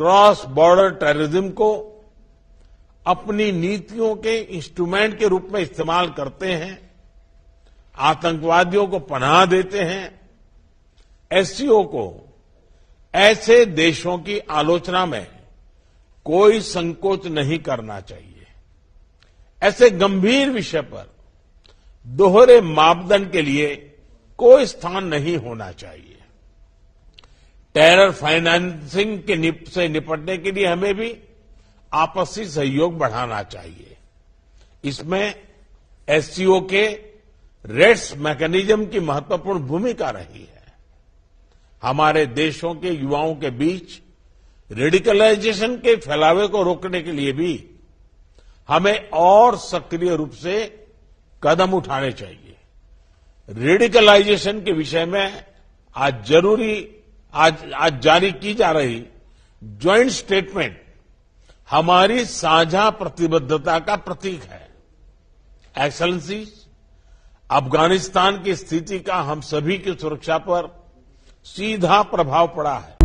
Cross border terrorism को अपनी नीतियों के इंस्ट्रूमेंट के रूप में इस्तेमाल करते हैं, आतंकवादियों को पनाह देते हैं। एससीओ को ऐसे देशों की आलोचना में कोई संकोच नहीं करना चाहिए। ऐसे गंभीर विषय पर दोहरे मापदंड के लिए कोई स्थान नहीं होना चाहिए। टेरर फाइनेंसिंग से निपटने के लिए हमें भी आपसी सहयोग बढ़ाना चाहिए। इसमें एससीओ के रेड्स मैकेनिज्म की महत्वपूर्ण भूमिका रही है। हमारे देशों के युवाओं के बीच रेडिकलाइजेशन के फैलावे को रोकने के लिए भी हमें और सक्रिय रूप से कदम उठाने चाहिए। रेडिकलाइजेशन के विषय में आज जारी की जा रही ज्वाइंट स्टेटमेंट हमारी साझा प्रतिबद्धता का प्रतीक है। एक्सेलेंसी, अफगानिस्तान की स्थिति का हम सभी की सुरक्षा पर सीधा प्रभाव पड़ा है।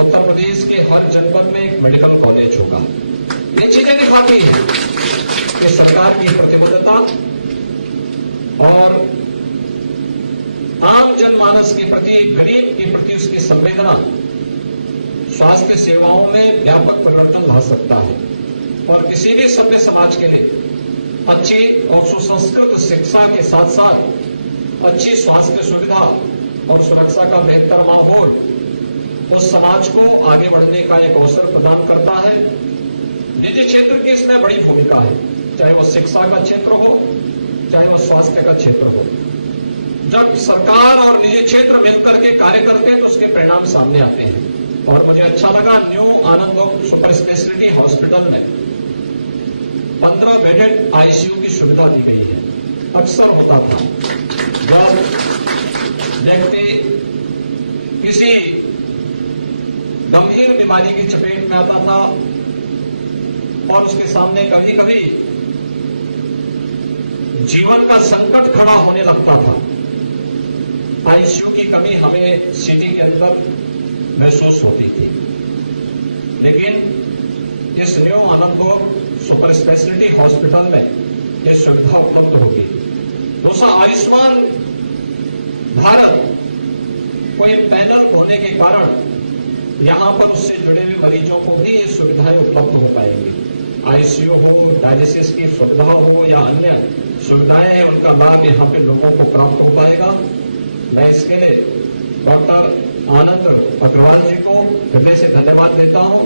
उत्तर प्रदेश के हर जनपद में एक मेडिकल कॉलेज होगा। ये चीजें दिखाती है कि सरकार की प्रतिबद्धता और आम जनमानस के प्रति, एक गरीब के प्रति उसकी संवेदना स्वास्थ्य सेवाओं में व्यापक परिवर्तन ला सकता है और किसी भी सभ्य समाज के लिए अच्छी और सुसंस्कृत शिक्षा के साथ साथ अच्छी स्वास्थ्य सुविधा और सुरक्षा का बेहतर माहौल उस समाज को आगे बढ़ने का एक अवसर प्रदान करता है। निजी क्षेत्र की इसमें बड़ी भूमिका है, चाहे वह शिक्षा का क्षेत्र हो, चाहे वह स्वास्थ्य का क्षेत्र हो। जब सरकार और निजी क्षेत्र मिलकर के कार्य करते हैं तो उसके परिणाम सामने आते हैं। और मुझे अच्छा लगा, न्यू आनंद सुपर स्पेशलिटी हॉस्पिटल में 15 बेडेड आईसीयू की सुविधा दी गई है। अक्सर होता था जब व्यक्ति किसी गंभीर बीमारी की चपेट में आता था और उसके सामने कभी कभी जीवन का संकट खड़ा होने लगता था, आईसीयू की कमी हमें सिटी के अंदर महसूस होती थी। लेकिन इस न्यू आनंद सुपर स्पेशलिटी हॉस्पिटल में यह सुविधा उपलब्ध होगी। दोस्तों, आयुष्मान भारत कोई पैनल होने के कारण यहां पर उससे जुड़े हुए मरीजों को भी ये सुविधाएं उपलब्ध हो पाएंगी। आईसीयू हो, डायलिसिस की सुविधा हो या अन्य सुविधाएं हैं, उनका लाभ यहां पे लोगों को प्राप्त हो पाएगा। मैं इसके लिए डॉक्टर आनंद अग्रवाल जी को हृदय से धन्यवाद देता हूं।